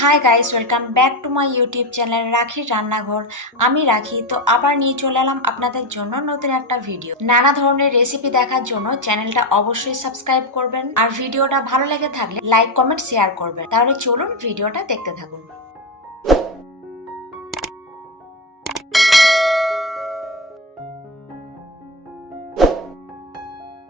Hi guys welcome back to my YouTube channel Rakhi Rannaghar আমি রাখি, তো আবার নিয়ে চলে এলাম আপনাদের জন্য নতুন একটা ভিডিও নানা ধরনের রেসিপি দেখার জন্য চ্যানেলটা অবশ্যই সাবস্ক্রাইব করবেন। আর ভিডিওটা ভালো লেগে থাকলে লাইক কমেন্ট শেয়ার করবেন। তাহলে চলুন ভিডিওটা দেখতে থাকুন।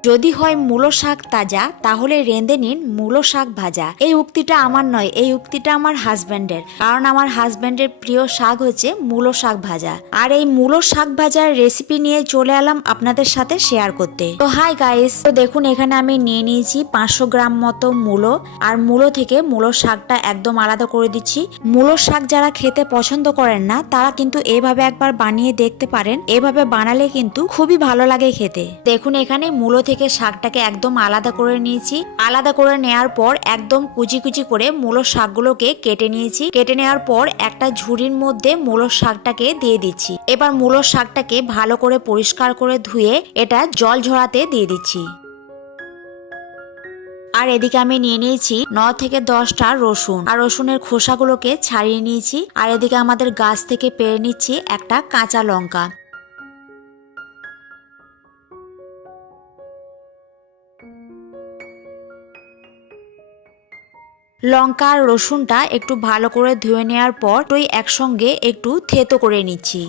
যদি হয় মূলো শাক তাজা, তাহলে রেঁধে নিন মূলো শাক ভাজা। এই উক্তিটা আমার নয়, এই উক্তিটা আমার হাজব্যান্ডের, কারণ আমার হাজব্যান্ডের প্রিয় শাক হচ্ছে মূলো শাক ভাজা। আর এই মূলো শাক ভাজার রেসিপি নিয়ে চলে এলাম আপনাদের সাথে শেয়ার করতে। তো হাই গাইস তো দেখুন এখানে আমি নিয়ে নিয়েছি পাঁচশো গ্রাম মতো মূলো, আর মূলো থেকে মূলো শাকটা একদম আলাদা করে দিচ্ছি। মূলো শাক যারা খেতে পছন্দ করেন না, তারা কিন্তু এভাবে একবার বানিয়ে দেখতে পারেন। এভাবে বানালে কিন্তু খুবই ভালো লাগে খেতে। দেখুন এখানে মূলো থেকে শাকটাকে একদম আলাদা করে নিয়েছি। আলাদা করে নেওয়ার পর একদম কুচি কুচি করে মূলো শাকগুলোকে কেটে নিয়েছি। কেটে নেওয়ার পর একটা ঝুড়ির মধ্যে মূলো শাকটাকে দিয়ে দিচ্ছি। এবার মূলো শাকটাকে ভালো করে পরিষ্কার করে ধুয়ে এটা জল ঝরাতে দিয়ে দিচ্ছি। আর এদিকে আমি নিয়ে নিয়েছি ন থেকে দশটা রসুন। আর রসুনের খোসাগুলোকে ছাড়িয়ে নিয়েছি। আর এদিকে আমাদের গাছ থেকে পেরে নিচ্ছি একটা কাঁচা লঙ্কা। লঙ্কা আর রসুনটা একটু ভালো করে ধুয়ে নেওয়ার পর ওই একসঙ্গে একটু থেতো করে নিচ্ছি।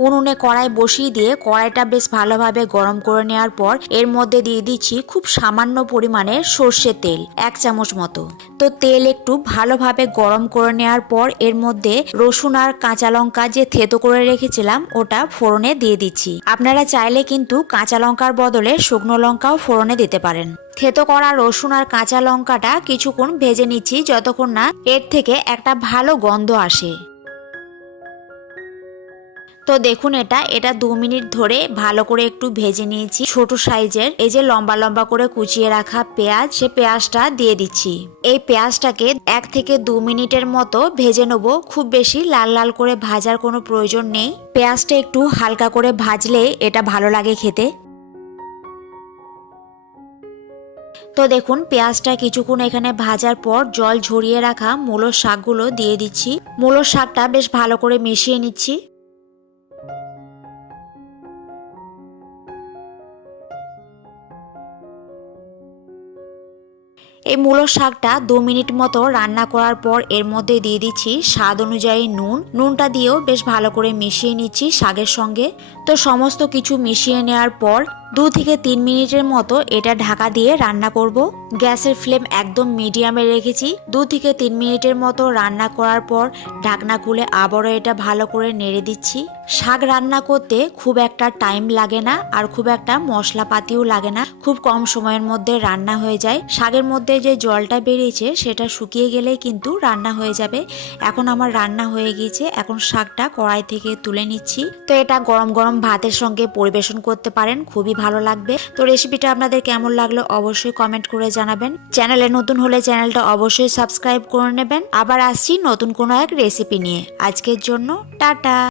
উনুনে কড়াই বসিয়ে দিয়ে কড়াইটা বেশ ভালোভাবে গরম করে নেওয়ার পর এর মধ্যে দিয়ে দিচ্ছি খুব সামান্য পরিমাণে সর্ষে তেল, এক চামচ মতো। তো তেল একটু ভালোভাবে গরম করে নেওয়ার পর এর মধ্যে রসুন আর কাঁচা লঙ্কা যে থেতো করে রেখেছিলাম, ওটা ফোড়নে দিয়ে দিচ্ছি। আপনারা চাইলে কিন্তু কাঁচা লঙ্কার বদলে শুকনো লঙ্কাও ফোড়নে দিতে পারেন। থেতো করা রসুন আর কাঁচা লঙ্কাটা কিছুক্ষণ ভেজে নিচ্ছি যতক্ষণ না এর থেকে একটা ভালো গন্ধ আসে। তো দেখুন এটা এটা দু মিনিট ধরে ভালো করে একটু ভেজে নিয়েছি ছোট সাইজের। এই যে লম্বা লম্বা করে কুচিয়ে রাখা পেঁয়াজ, সে পেঁয়াজটা দিয়ে দিচ্ছি। এই পেঁয়াজটাকে এক থেকে দু মিনিটের মতো ভেজে নেব। খুব বেশি লাল লাল করে ভাজার কোনো প্রয়োজন নেই। পেঁয়াজটা একটু হালকা করে ভাজলে এটা ভালো লাগে খেতে। তো দেখুন, পেঁয়াজটা কিছুক্ষণ এখানে ভাজার পর জল ঝরিয়ে রাখা মূলো শাকগুলো দিয়ে দিচ্ছি। মূলো শাকটা বেশ ভালো করে মিশিয়ে নিচ্ছি। এই মূলো শাকটা দু মিনিট মতো রান্না করার পর এর মধ্যে দিয়ে দিচ্ছি স্বাদ অনুযায়ী নুন। নুনটা দিয়েও বেশ ভালো করে মিশিয়ে নিচ্ছি শাকের সঙ্গে। তো সমস্ত কিছু মিশিয়ে নেওয়ার পর দু থেকে তিন মিনিটের মতো এটা ঢাকা দিয়ে রান্না করব। গ্যাসের ফ্লেম একদম মিডিয়ামে রেখেছি। দু থেকে তিন মিনিটের মতো রান্না করার পর ঢাকনা খুলে আবারও এটা ভালো করে নেড়ে দিচ্ছি। শাক রান্না করতে খুব একটা টাইম লাগে না আর খুব একটা মশলাপাতিও লাগে না। খুব কম সময়ের মধ্যে রান্না হয়ে যায়। শাকের মধ্যে যে জলটা বেরিয়েছে সেটা শুকিয়ে গেলে কিন্তু রান্না হয়ে যাবে। এখন আমার রান্না হয়ে গিয়েছে। এখন শাকটা কড়াই থেকে তুলে নিচ্ছি। তো এটা গরম গরম ভাতের সঙ্গে পরিবেশন করতে পারেন। খুবই ভালো লাগবে। তো রেসিপিটা আপনাদের কেমন লাগল অবশ্যই কমেন্ট করে জানাবেন। চ্যানেলে নতুন হলে চ্যানেলটা অবশ্যই সাবস্ক্রাইব করে নেবেন। আবার আসছি নতুন কোনো এক রেসিপি নিয়ে। আজকের জন্য টাটা।